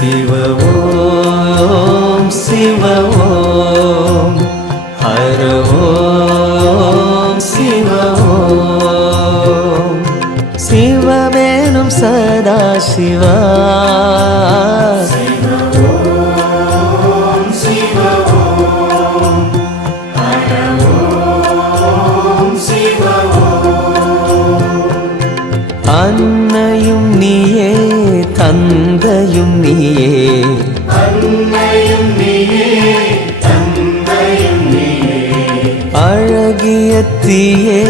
சிவவோம் சிவவோம். ஹரவோம் சிவவோம். சிவமேனும் சதா சிவா. அன்னையும் நீயே தந்தையும் நீயே. அழகிய தீயே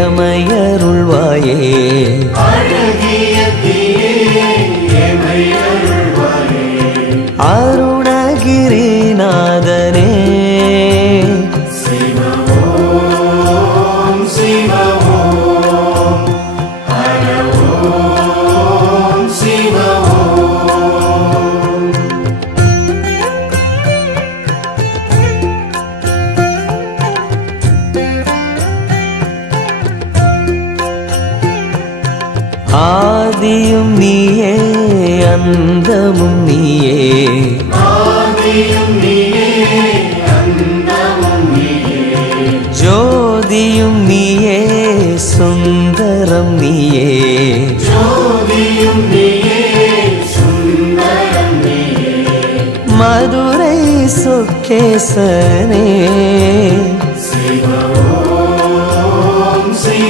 எமையருள்வாயே. ஆதியும் நீயே அந்தமும் நீயே. ஜோதியும் நீயே சுந்தரம் நீயே. மதுரை சொக்கேசனே.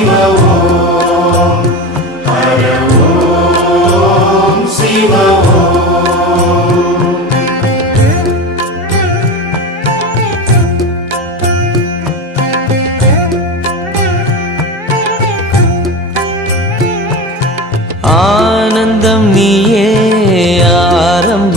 ஆனந்தம்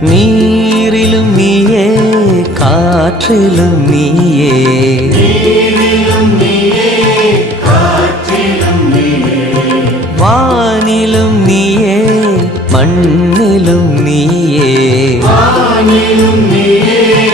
நீரிலும் நீயே காற்றிலும் நீயே. வானிலும் நீயே மண்ணிலும் நீயே. தில்லை